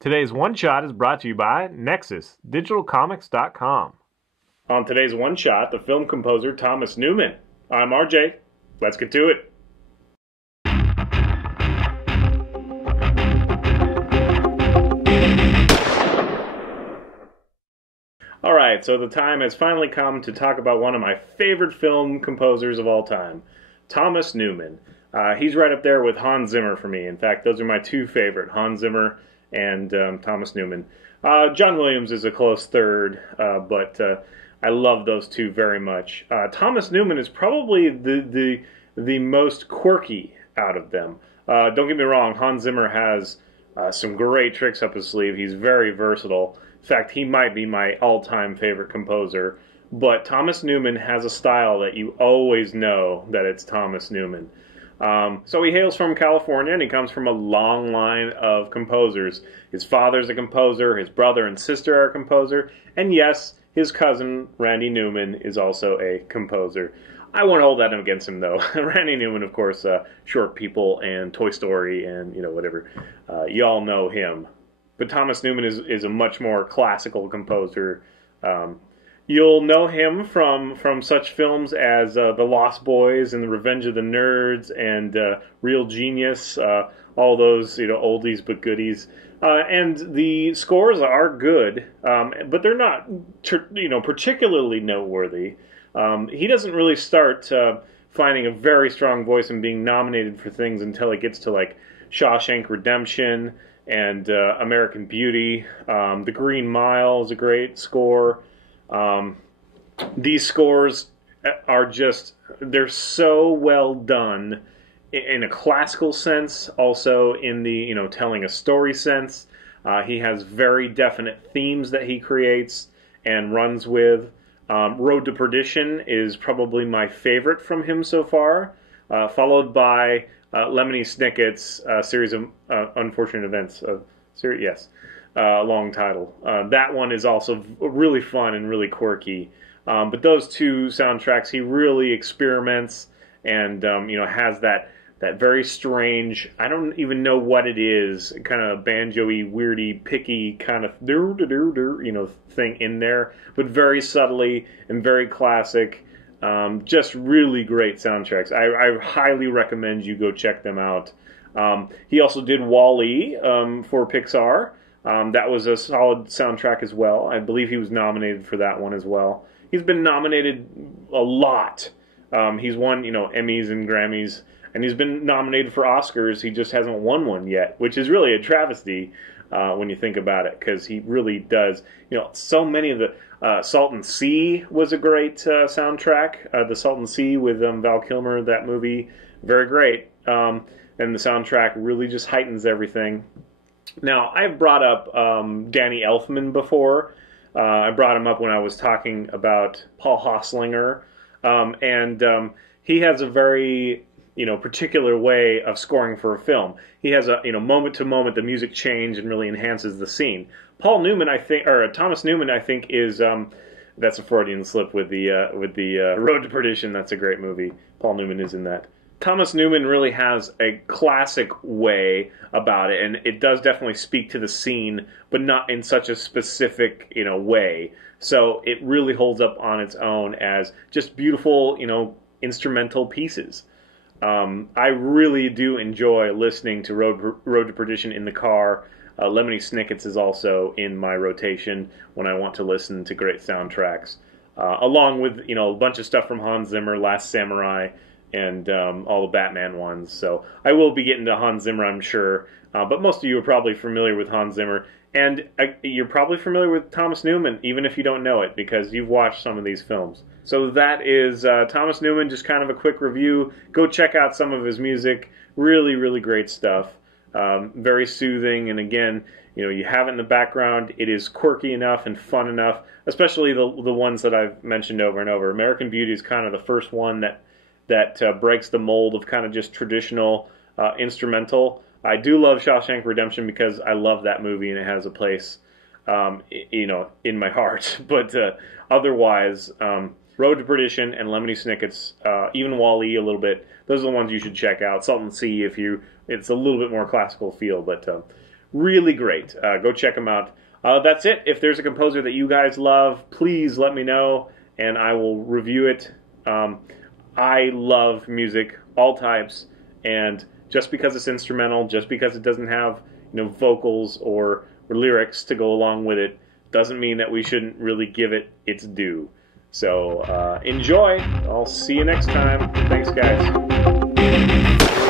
Today's One Shot is brought to you by Nexus, digitalcomics.com. On today's One Shot, the film composer Thomas Newman. I'm RJ. Let's get to it. Alright, so the time has finally come to talk about one of my favorite film composers of all time, Thomas Newman. He's right up there with Hans Zimmer for me. In fact, those are my two favorite, Hans Zimmer and Thomas Newman. John Williams is a close third, but I love those two very much. Thomas Newman is probably the most quirky out of them. Don't get me wrong, Hans Zimmer has some great tricks up his sleeve. He's very versatile. In fact, he might be my all-time favorite composer. But Thomas Newman has a style that you always know that it's Thomas Newman. So he hails from California, and he comes from a long line of composers. His father's a composer, his brother and sister are a composer, and yes, his cousin, Randy Newman, is also a composer. I won't hold that against him, though. Randy Newman, of course, Short People and Toy Story and, whatever. You all know him. But Thomas Newman is a much more classical composer. You'll know him from such films as The Lost Boys and The Revenge of the Nerds and Real Genius, all those oldies but goodies. And the scores are good, but they're not particularly noteworthy. He doesn't really start finding a very strong voice and being nominated for things until it gets to like Shawshank Redemption and American Beauty. The Green Mile is a great score. These scores are just, they're so well done in a classical sense, also in the, telling a story sense. He has very definite themes that he creates and runs with. Road to Perdition is probably my favorite from him so far, followed by Lemony Snicket's Series of Unfortunate Events. Long title. That one is also really fun and really quirky. But those two soundtracks, he really experiments and has that very strange, I don't even know what it is, kind of banjo-y, weirdy, picky kind of thing in there, but very subtly and very classic. Just really great soundtracks. I highly recommend you go check them out. He also did Wall-E for Pixar. That was a solid soundtrack as well. I believe he was nominated for that one as well. He's been nominated a lot. He's won, Emmys and Grammys, and he's been nominated for Oscars. He just hasn't won one yet, which is really a travesty when you think about it, because he really does. So many of the Salton Sea was a great soundtrack. The Salton Sea with Val Kilmer, that movie, very great. And the soundtrack really just heightens everything. Now, I've brought up Danny Elfman before. I brought him up when I was talking about Paul Hoslinger. And he has a very, particular way of scoring for a film. He has a, moment to moment, the music change and really enhances the scene. Thomas Newman, I think, is, that's a Freudian slip with the Road to Perdition. That's a great movie. Paul Newman is in that. Thomas Newman really has a classic way about it, and it does definitely speak to the scene, but not in such a specific, way. So it really holds up on its own as just beautiful, instrumental pieces. I really do enjoy listening to Road to Perdition in the car. Lemony Snicket's is also in my rotation when I want to listen to great soundtracks, along with, a bunch of stuff from Hans Zimmer, Last Samurai, and all the Batman ones. So I will be getting to Hans Zimmer, I'm sure. But most of you are probably familiar with Hans Zimmer. And you're probably familiar with Thomas Newman, even if you don't know it, because you've watched some of these films. So that is Thomas Newman, just kind of a quick review. Go check out some of his music. Really, really great stuff. Very soothing. And again, you have it in the background. It is quirky enough and fun enough, especially the ones that I've mentioned over and over. American Beauty is kind of the first one that breaks the mold of kind of just traditional instrumental. I do love Shawshank Redemption because I love that movie and it has a place, in my heart. But otherwise, Road to Perdition and Lemony Snicket's, even Wall-E a little bit, those are the ones you should check out. Salton Sea, it's a little bit more classical feel, but really great. Go check them out. That's it. If there's a composer that you guys love, please let me know, and I will review it. I love music, all types, and just because it's instrumental, just because it doesn't have vocals or lyrics to go along with it, doesn't mean that we shouldn't really give it its due. So enjoy. I'll see you next time. Thanks, guys.